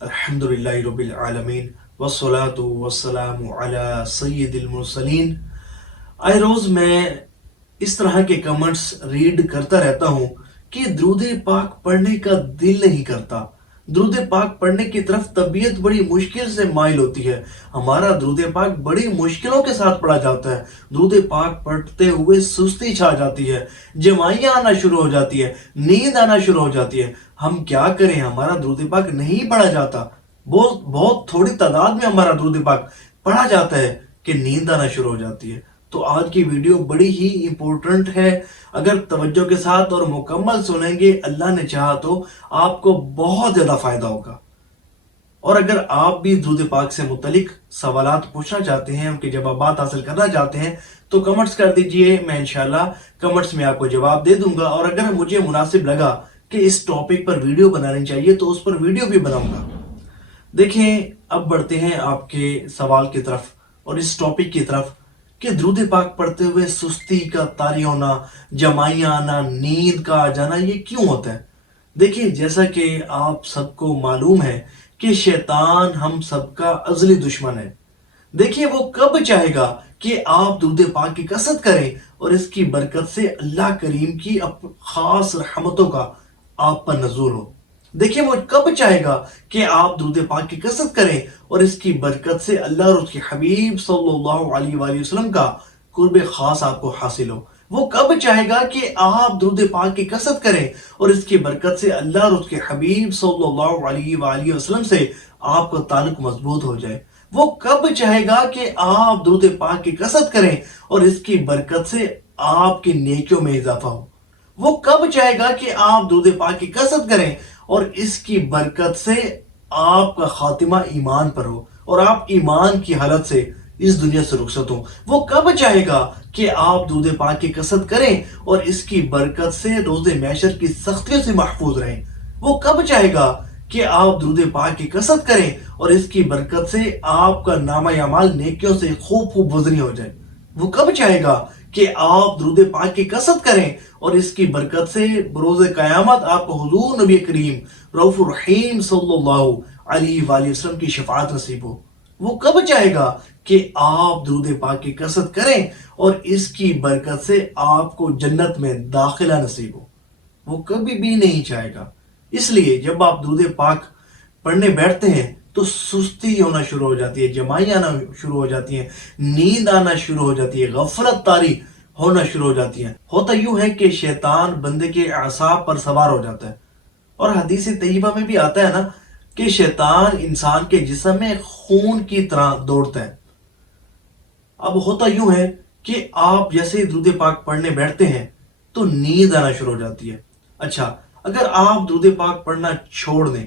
الحمدللہ رب العالمین والصلاة والسلام علی سید المرسلین۔ آئے روز میں اس طرح کے کمنٹس ریڈ کرتا رہتا ہوں کہ درود پاک پڑھنے کا دل نہیں کرتا، درود پاک پڑھنے کی طرف طبیعت بڑی مشکل سے مائل ہوتی ہے، ہمارا درود پاک بڑی مشکلوں کے ساتھ پڑھا جاتا ہے، درود پاک پڑھتے ہوئے سستی چھا جاتی ہے، جمائیاں آنا شروع ہو جاتی ہے، نیند آنا شروع ہو جاتی ہے۔ ہم کیا کریں، ہمارا درود پاک نہیں پڑھا جاتا، بہت تھوڑی تعداد میں ہمارا درود پاک پڑھا جاتا ہے کہ نیند آنا شروع ہو جاتی ہے۔ تو آج کی ویڈیو بڑی ہی امپورٹنٹ ہے، اگر توجہ کے ساتھ اور مکمل سنیں گے اللہ نے چاہا تو آپ کو بہت زیادہ فائدہ ہوگا۔ اور اگر آپ بھی درود پاک سے متعلق سوالات پوچھنا چاہتے ہیں، ان کے جوابات حاصل کرنا چاہتے ہیں تو کمنٹس کر دیجئے، میں انشاءاللہ کمنٹس میں آپ کو جواب دے دوں گا، اور اگر مجھے مناسب لگا کہ اس ٹاپک پر ویڈیو بنانی چاہیے تو اس پر ویڈیو بھی بناؤں گا۔ دیکھیں، اب بڑھتے ہیں آپ کے سوال کی طرف اور اس ٹاپک کی طرف کہ درود پاک پڑھتے ہوئے سستی کا طاری ہونا، جمائیاں آنا، نیند کا آ جانا، یہ کیوں ہوتا ہے؟ دیکھیں، جیسا کہ آپ سب کو معلوم ہے کہ شیطان ہم سب کا ازلی دشمن ہے۔ دیکھیں، وہ کب چاہے گا کہ آپ درود پاک کی کثرت کریں اور اس کی برکت سے اللہ کریم کی خاص رحمتوں کا آپ پر نزول ہو۔ دیکھیں، وہ کب چاہے گا کہ آپ درود پاک کی کثرت کریں اور اس کی برکت سے اللہ اور اس کے حبیب صلی اللہ علیہ وآلہ وسلم کا قرب خاص آپ کو حاصل ہو۔ وہ کب چاہے گا کہ آپ درود پاک کی کثرت کریں اور اس کی برکت سے اللہ اور اس کے حبیب صلی اللہ علیہ وآلہ وسلم سے آپ کا تعلق مضبوط ہو جائے۔ وہ کب چاہے گا کہ آپ درود پاک کی کثرت کریں اور اس کی برکت سے آپ کی نیکیوں میں اضافہ ہو۔ وہ کب چاہے گا کہ آپ درود پاک کی کثرت کریں اور اس کی برکت سے آپ کا خاتمہ ایمان پر ہو اور آپ ایمان کی حالت سے اس دنیا سے رخصت ہوں۔ وہ کب چاہے گا کہ آپ درود پاک کی کثرت کریں اور اس کی برکت سے روز محشر کی سختیوں سے محفوظ رہیں۔ وہ کب چاہے گا کہ آپ درود پاک کی کثرت کریں اور اس کی برکت سے آپ کا نامہ اعمال نیکیوں سے خوب وزنی ہو جائے۔ وہ کب چاہے گا کہ آپ درود پاک کی کثرت کریں اور اس کی برکت سے بروز قیامت آپ کو حضور نبی کریم رؤوف الرحیم صلی اللہ علیہ وآلہ وسلم کی شفاعت نصیب ہو۔ وہ کب چاہے گا کہ آپ درود پاک کی کثرت کریں اور اس کی برکت سے آپ کو جنت میں داخلہ نصیب ہو۔ وہ کبھی بھی نہیں چاہے گا۔ اس لیے جب آپ درود پاک پڑھنے بیٹھتے ہیں تو سستی ہونا شروع ہو جاتی ہے، جمائیاں آنا شروع ہو جاتی ہیں، نیند آنا شروع ہو جاتی ہے، غفلت طاری ہونا شروع ہو جاتی ہے۔ ہوتا یوں ہے کہ شیطان بندے کے اعصاب پر سوار ہو جاتا ہے، اور حدیث طیبہ میں بھی آتا ہے نا کہ شیطان انسان کے جسم میں خون کی طرح دوڑتا ہے۔ اب ہوتا یوں ہے کہ آپ جیسے درود پاک پڑھنے بیٹھتے ہیں تو نیند آنا شروع ہو جاتی ہے۔ اچھا، اگر آپ درود پاک پڑھنا چھوڑ دیں،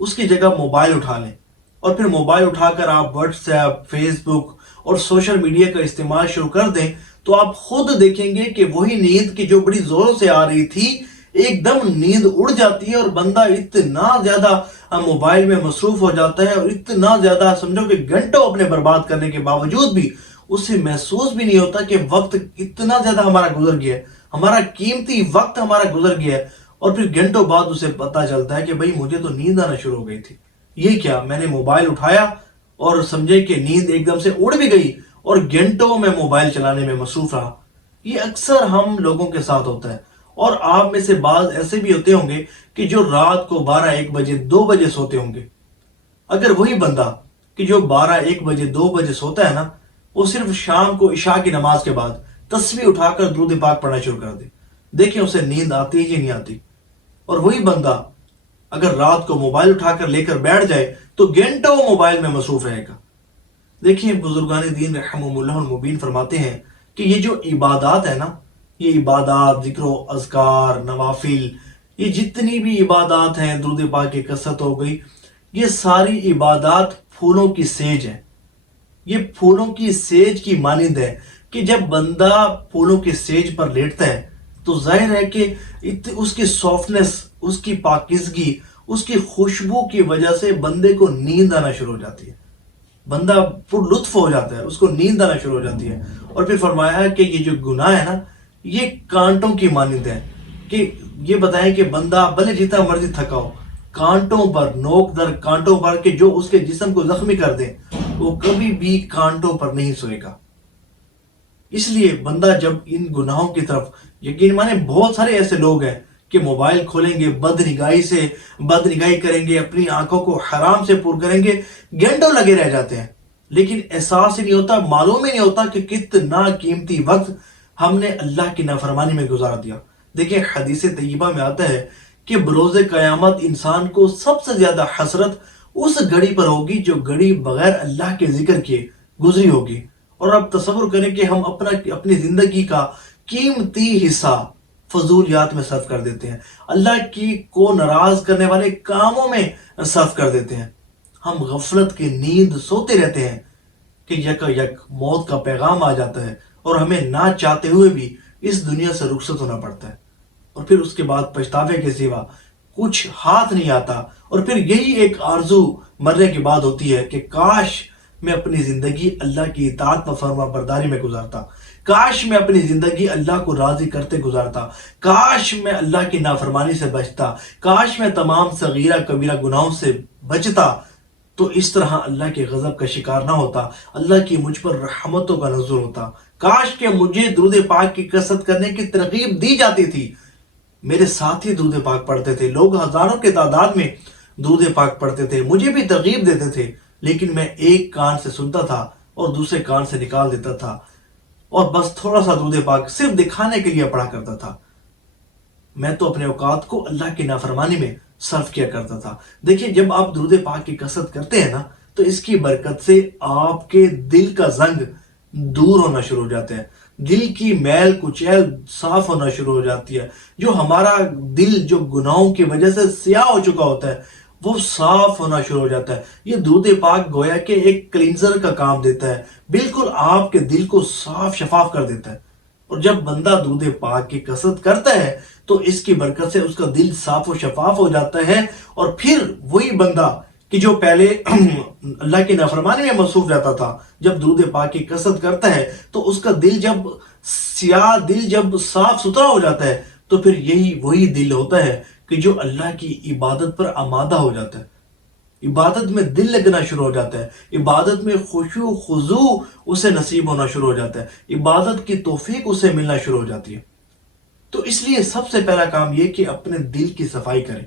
اس کی جگہ موبائل اٹھا لیں اور پھر موبائل اٹھا کر آپ واٹس ایپ، فیس بک اور سوشل میڈیا کا استعمال شروع کر دیں تو آپ خود دیکھیں گے کہ وہی نیند کی جو بڑی زوروں سے آ رہی تھی ایک دم نیند اڑ جاتی ہے، اور بندہ اتنا زیادہ موبائل میں مصروف ہو جاتا ہے اور اتنا زیادہ سمجھو کہ گھنٹوں اپنے برباد کرنے کے باوجود بھی اسے محسوس بھی نہیں ہوتا کہ وقت اتنا زیادہ ہمارا گزر گیا ہے، ہمارا قیمتی وقت ہمارا گزر گیا ہے، اور پھر گھنٹوں بعد اسے پتہ چلتا ہے کہ بھئی مجھے تو نیند آنا شروع ہو گئی تھی۔ یہ کیا، میں نے موبائل اٹھایا اور سمجھے کہ نیند ایک دم سے اڑ بھی گئی اور گھنٹوں میں موبائل چلانے میں مصروف رہا۔ یہ اکثر ہم لوگوں کے ساتھ ہوتا ہے، اور آپ میں سے بعض ایسے بھی ہوتے ہوں گے کہ جو رات کو 12 بجے 2 بجے سوتے ہوں گے۔ اگر وہی بندہ کہ جو 12 2 بجے سوتا ہے نا، وہ صرف شام کو عشاء کی نماز کے بعد تسبیح اٹھا کر درود پاک پڑھنا شروع کر دے، دیکھیں اسے نیند آتی ہے یا نہیں آتی۔ اور وہی بندہ اگر رات کو موبائل اٹھا کر لے کر بیٹھ جائے تو گھنٹوں موبائل میں مصروف رہے گا۔ دیکھیں، بزرگان دین رحمہم اللہ المبین فرماتے ہیں کہ یہ جو عبادات ہے نا، یہ عبادات، ذکر و اذکار، نوافل، یہ جتنی بھی عبادات ہیں، درود پاک کی کثرت ہو گئی، یہ ساری عبادات پھولوں کی سیج ہے۔ یہ پھولوں کی سیج کی مانند ہے کہ جب بندہ پھولوں کی سیج پر لیٹتا ہے تو ظاہر ہے کہ اس کی سافٹنس، اس کی پاکیزگی، اس کی خوشبو کی وجہ سے بندے کو نیند آنا شروع ہو جاتی ہے، بندہ پر لطف ہو جاتا ہے، اس کو نیند آنا شروع ہو جاتی ہے۔ اور پھر فرمایا ہے کہ یہ جو گناہ ہے نا، یہ کانٹوں کی مانند ہے، کہ یہ بتائیں کہ بندہ بھلے جتنا مرضی تھکا ہو، کانٹوں پر، نوک در کانٹوں پر، کہ جو اس کے جسم کو زخمی کر دیں، وہ کبھی بھی کانٹوں پر نہیں سوئے گا۔ اس لیے بندہ جب ان گناہوں کی طرف، یقین مانے بہت سارے ایسے لوگ ہیں کہ موبائل کھولیں گے، بد نگاہی کریں گے، اپنی آنکھوں کو حرام سے پر کریں گے، گھنٹوں لگے رہ جاتے ہیں، لیکن احساس ہی نہیں ہوتا، معلوم ہی نہیں ہوتا کہ کتنا قیمتی وقت ہم نے اللہ کی نافرمانی میں گزار دیا۔ دیکھیں حدیث طیبہ میں آتا ہے کہ بروز قیامت انسان کو سب سے زیادہ حسرت اس گھڑی پر ہوگی جو گھڑی بغیر اللہ کے ذکر کیے گزری ہوگی۔ اور اب تصور کریں کہ ہم اپنی زندگی کا قیمتی حصہ فضولیات میں صرف کر دیتے ہیں، اللہ کو ناراض کرنے والے کاموں میں صرف کر دیتے ہیں۔ ہم غفلت کی نیند سوتے رہتے ہیں کہ یک موت کا پیغام آ جاتا ہے اور ہمیں نہ چاہتے ہوئے بھی اس دنیا سے رخصت ہونا پڑتا ہے، اور پھر اس کے بعد پچھتاوے کے سوا کچھ ہاتھ نہیں آتا، اور پھر یہی ایک آرزو مرنے کے بعد ہوتی ہے کہ کاش میں اپنی زندگی اللہ کی اطاعت و فرما برداری میں گزارتا، کاش میں اپنی زندگی اللہ کو راضی کرتے گزارتا، کاش میں اللہ کی نافرمانی سے بچتا، کاش میں تمام صغیرہ کبیرہ گناہوں سے بچتا، تو اس طرح اللہ کے غضب کا شکار نہ ہوتا، اللہ کی مجھ پر رحمتوں کا نزول ہوتا۔ کاش کہ مجھے درود پاک کی کثرت کرنے کی ترغیب دی جاتی تھی۔ میرے ساتھی درود پاک پڑھتے تھے، لوگ ہزاروں کے تعداد میں درود پاک پڑھتے تھے، مجھے بھی ترغیب دیتے تھے، لیکن میں ایک کان سے سنتا تھا اور دوسرے کان سے نکال دیتا تھا، اور بس تھوڑا سا درود پاک صرف دکھانے کے لیے پڑھا کرتا تھا۔ میں تو اپنے اوقات کو اللہ کی نافرمانی میں صرف کیا کرتا تھا۔ دیکھیں جب آپ درود پاک کی کثرت کرتے ہیں نا، تو اس کی برکت سے آپ کے دل کا زنگ دور ہونا شروع ہو جاتا ہے، دل کی میل کچیل صاف ہونا شروع ہو جاتی ہے، جو ہمارا دل جو گناہوں کی وجہ سے سیاہ ہو چکا ہوتا ہے وہ صاف ہونا شروع ہو جاتا ہے۔ یہ درود پاک گویا کہ ایک کلینزر کا کام دیتا ہے، بالکل آپ کے دل کو صاف شفاف کر دیتا ہے۔ اور جب بندہ درود پاک کی کثرت کرتا ہے تو اس کی برکت سے اس کا دل صاف و شفاف ہو جاتا ہے، اور پھر وہی بندہ کہ جو پہلے اللہ کی نافرمانی میں مصروف رہتا تھا، جب درود پاک کی کثرت کرتا ہے تو اس کا دل جب صاف ستھرا ہو جاتا ہے، تو پھر وہی دل ہوتا ہے کہ جو اللہ کی عبادت پر آمادہ ہو جاتا ہے، عبادت میں دل لگنا شروع ہو جاتا ہے، عبادت میں خشوع و خضوع اسے نصیب ہونا شروع ہو جاتا ہے، عبادت کی توفیق اسے ملنا شروع ہو جاتی ہے۔ تو اس لیے سب سے پہلا کام یہ کہ اپنے دل کی صفائی کریں،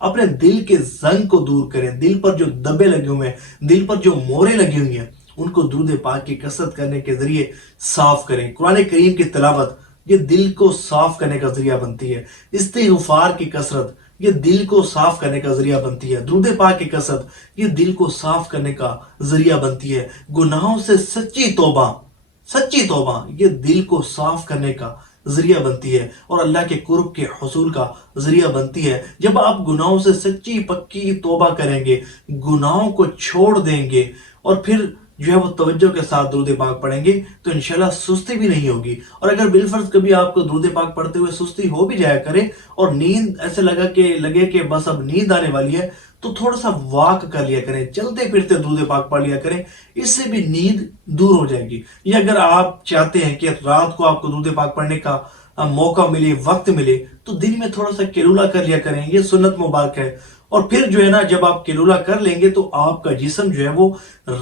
اپنے دل کے زنگ کو دور کریں، دل پر جو دبے لگے ہوئے ہیں، دل پر جو مورے لگی ہوئی ہیں، ان کو درود پاک کی کثرت کرنے کے ذریعے صاف کریں۔ قرآن کریم کی تلاوت یہ دل کو صاف کرنے کا ذریعہ بنتی ہے، استغفار کی کثرت یہ دل کو صاف کرنے کا ذریعہ بنتی ہے، درود پاک کی کثرت یہ دل کو صاف کرنے کا ذریعہ بنتی ہے، گناہوں سے سچی توبہ یہ دل کو صاف کرنے کا ذریعہ بنتی ہے، اور اللہ کے قرب کے حصول کا ذریعہ بنتی ہے۔ جب آپ گناہوں سے سچی پکی توبہ کریں گے، گناہوں کو چھوڑ دیں گے، اور پھر جو ہے وہ توجہ کے ساتھ درود پاک پڑھیں گے، تو انشاءاللہ سستی بھی نہیں ہوگی۔ اور اگر بالفرض کبھی آپ کو درود پاک پڑھتے ہوئے سستی ہو بھی جایا کرے اور نیند ایسے لگے کہ بس اب نیند آنے والی ہے، تو تھوڑا سا واک کر لیا کریں، چلتے پھرتے درود پاک پڑھ لیا کریں، اس سے بھی نیند دور ہو جائے گی۔ یا اگر آپ چاہتے ہیں کہ رات کو آپ کو درود پاک پڑھنے کا موقع ملے، وقت ملے، تو دن میں تھوڑا سا قیلولہ کر لیا کریں، یہ سنت مبارک ہے۔ اور پھر جو ہے نا جب آپ قیلولہ کر لیں گے تو آپ کا جسم جو ہے وہ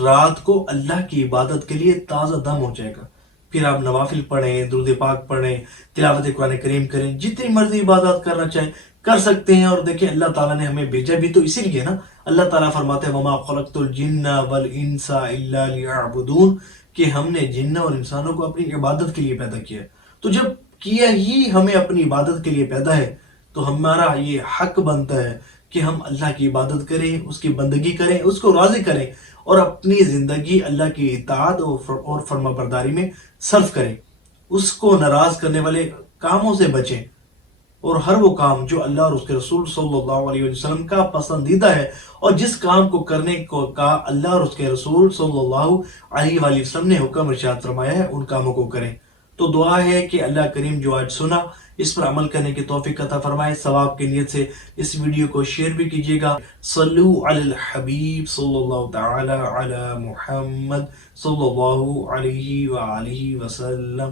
رات کو اللہ کی عبادت کے لیے تازہ دم ہو جائے گا۔ پھر آپ نوافل پڑھیں، درود پاک پڑھیں، تلاوت قرآن کریم کریں، جتنی مرضی عبادات کرنا چاہیں کر سکتے ہیں۔ اور دیکھیں اللہ تعالیٰ نے ہمیں بھیجا بھی تو اسی لیے نا، اللہ تعالیٰ فرماتے ہیں وَمَا خَلَقْتُ الْجِنَّ وَالْإِنسَ إِلَّا لِيَعْبُدُونَ، کہ ہم نے جنوں اور انسانوں کو اپنی عبادت کے لیے پیدا کیا ہے۔ تو جب کیا ہی ہمیں اپنی عبادت کے لیے پیدا ہے تو ہمارا یہ حق بنتا ہے کہ ہم اللہ کی عبادت کریں، اس کی بندگی کریں، اس کو راضی کریں، اور اپنی زندگی اللہ کی اطاعت اور فرما برداری میں صرف کریں، اس کو ناراض کرنے والے کاموں سے بچیں، اور ہر وہ کام جو اللہ اور اس کے رسول صلی اللہ علیہ وسلم کا پسندیدہ ہے، اور جس کام کو کرنے کا اللہ اور اس کے رسول صلی اللہ علیہ وآلہ وسلم نے حکم ارشاد فرمایا ہے، ان کاموں کو کریں۔ تو دعا ہے کہ اللہ کریم جو آج سنا اس پر عمل کرنے کی توفیق عطا فرمائے۔ ثواب کی نیت سے اس ویڈیو کو شیئر بھی کیجیے گا۔ صلو علی الحبیب صلی اللہ تعالی علی محمد صلی اللہ علیہ وآلہ وسلم۔